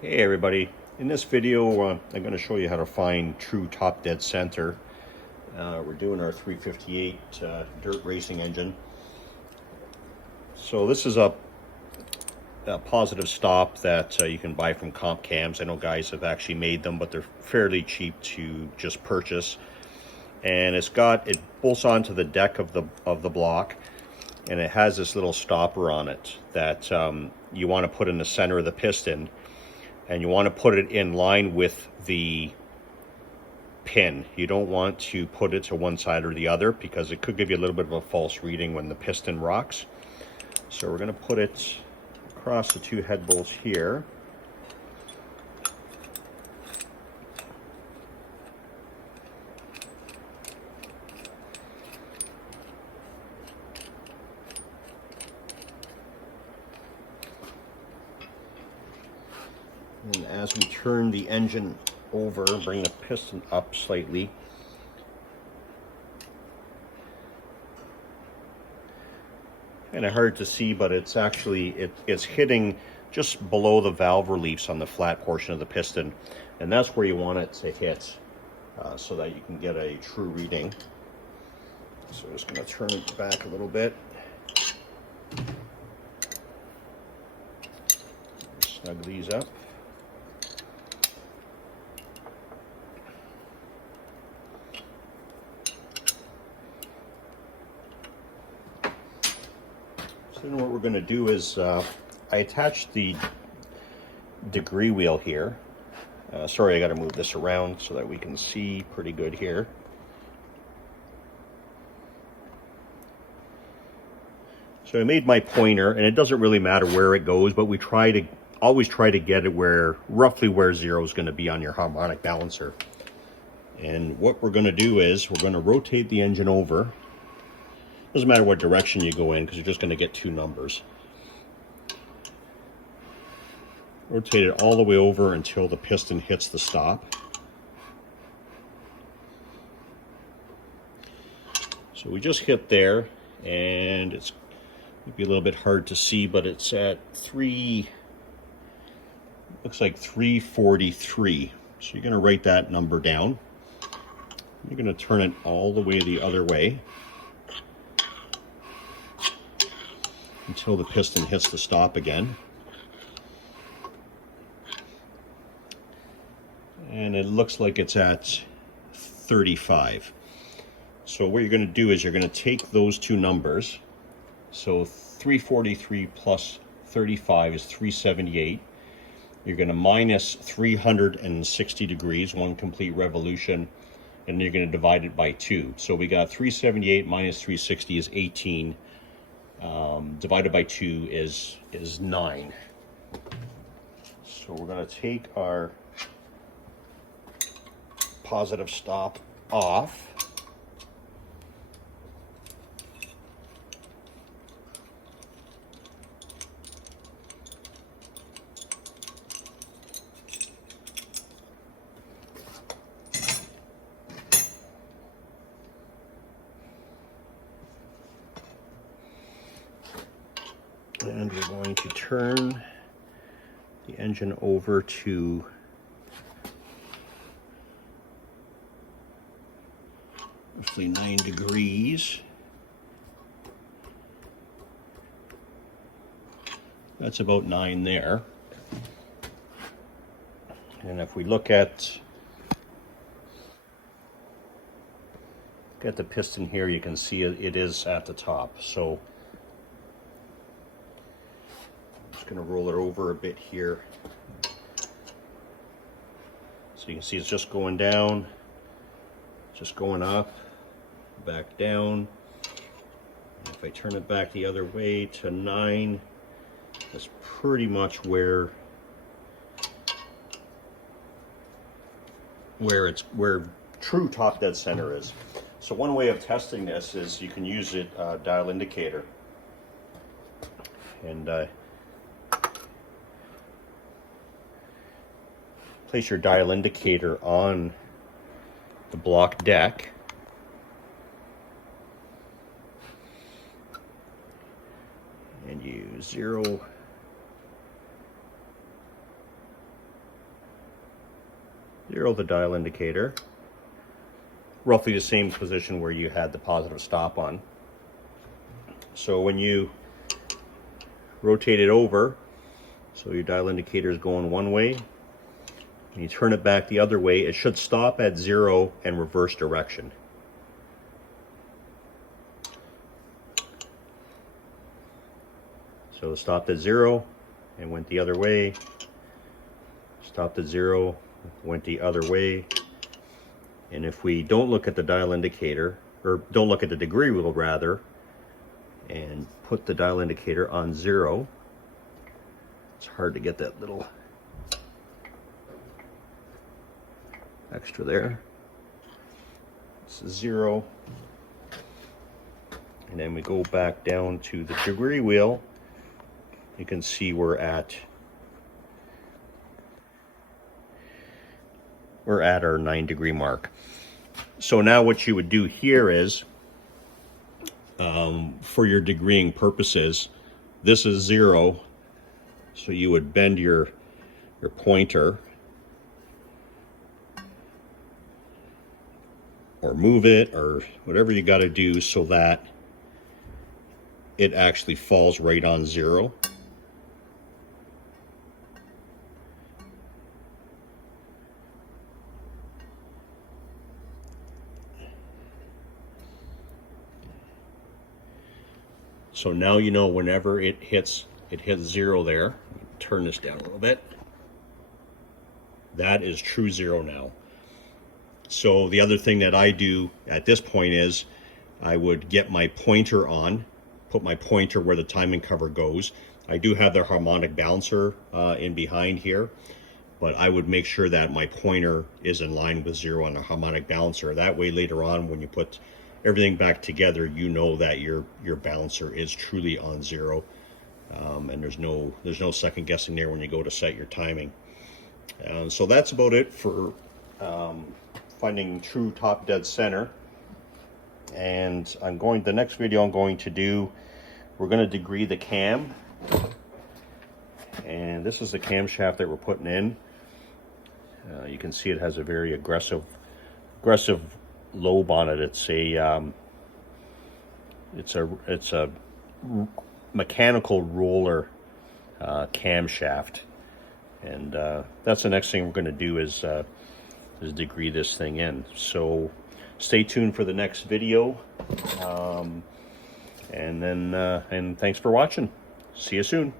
Hey everybody, in this video I'm going to show you how to find true top dead center. We're doing our 358 dirt racing engine. So this is a positive stop that you can buy from comp cams. I know guys have actually made them, but they're fairly cheap to just purchase. And it bolts onto the deck of the block, and it has this little stopper on it that you want to put in the center of the piston. And you want to put it in line with the pin. You don't want to put it to one side or the other because it could give you a little bit of a false reading when the piston rocks. So we're going to put it across the two head bolts here. And as we turn the engine over, bring the piston up slightly, kind of hard to see, but it's actually it's hitting just below the valve reliefs on the flat portion of the piston, and that's where you want it to hit so that you can get a true reading. So I'm just going to turn it back a little bit. Snug these up. So then what we're going to do is I attached the degree wheel here. Sorry, I got to move this around so that we can see pretty good here. So I made my pointer, and it doesn't really matter where it goes, but we always try to get it roughly where zero is going to be on your harmonic balancer. And what we're going to do is we're going to rotate the engine over. Doesn't matter what direction you go in because you're just going to get two numbers. Rotate it all the way over until the piston hits the stop. So we just hit there, and it's maybe a little bit hard to see, but it's at looks like 343. So you're going to write that number down. You're going to turn it all the way the other way until the piston hits the stop again. And it looks like it's at 35. So what you're going to do is you're going to take those two numbers. So 343 plus 35 is 378. You're going to minus 360 degrees, one complete revolution, and you're going to divide it by 2. So we got 378 minus 360 is 18. Divided by 2 is 9. So we're going to take our positive stop off. And we're going to turn the engine over to roughly 9 degrees. That's about 9 there. And if we look at the piston here, you can see it is at the top. So going to roll it over a bit here. So you can see it's just going down, just going up, back down. And if I turn it back the other way to 9, that's pretty much where true top dead center is. So one way of testing this is you can use it dial indicator. And place your dial indicator on the block deck. And you zero Zero the dial indicator. Roughly the same position where you had the positive stop on. So when you rotate it over, so your dial indicator is going one way, and you turn it back the other way, it should stop at 0 and reverse direction. So it stopped at 0 and went the other way. Stopped at 0, went the other way. And if we don't look at the dial indicator, or don't look at the degree wheel rather, and put the dial indicator on 0, it's hard to get that little extra there. It's 0. And then we go back down to the degree wheel. You can see we're at our 9-degree mark. So now what you would do here is, for your degreeing purposes, this is 0, so you would bend your pointer or move it or whatever you got to do so that it actually falls right on 0. So now you know whenever it hits 0 there. Turn this down a little bit. That is true 0 now. So the other thing that I do at this point is I would get my pointer on, put my pointer where the timing cover goes. I do have the harmonic balancer in behind here, but I would make sure that my pointer is in line with 0 on the harmonic balancer. That way later on when you put everything back together, you know that your balancer is truly on 0, and there's no second guessing there when you go to set your timing. So that's about it for finding true top dead center. And the next video I'm going to do, we're going to degree the cam, and this is the camshaft that we're putting in. You can see it has a very aggressive lobe on it. It's a mechanical roller camshaft, and that's the next thing we're going to do is degree this thing in. So stay tuned for the next video, and thanks for watching. See you soon.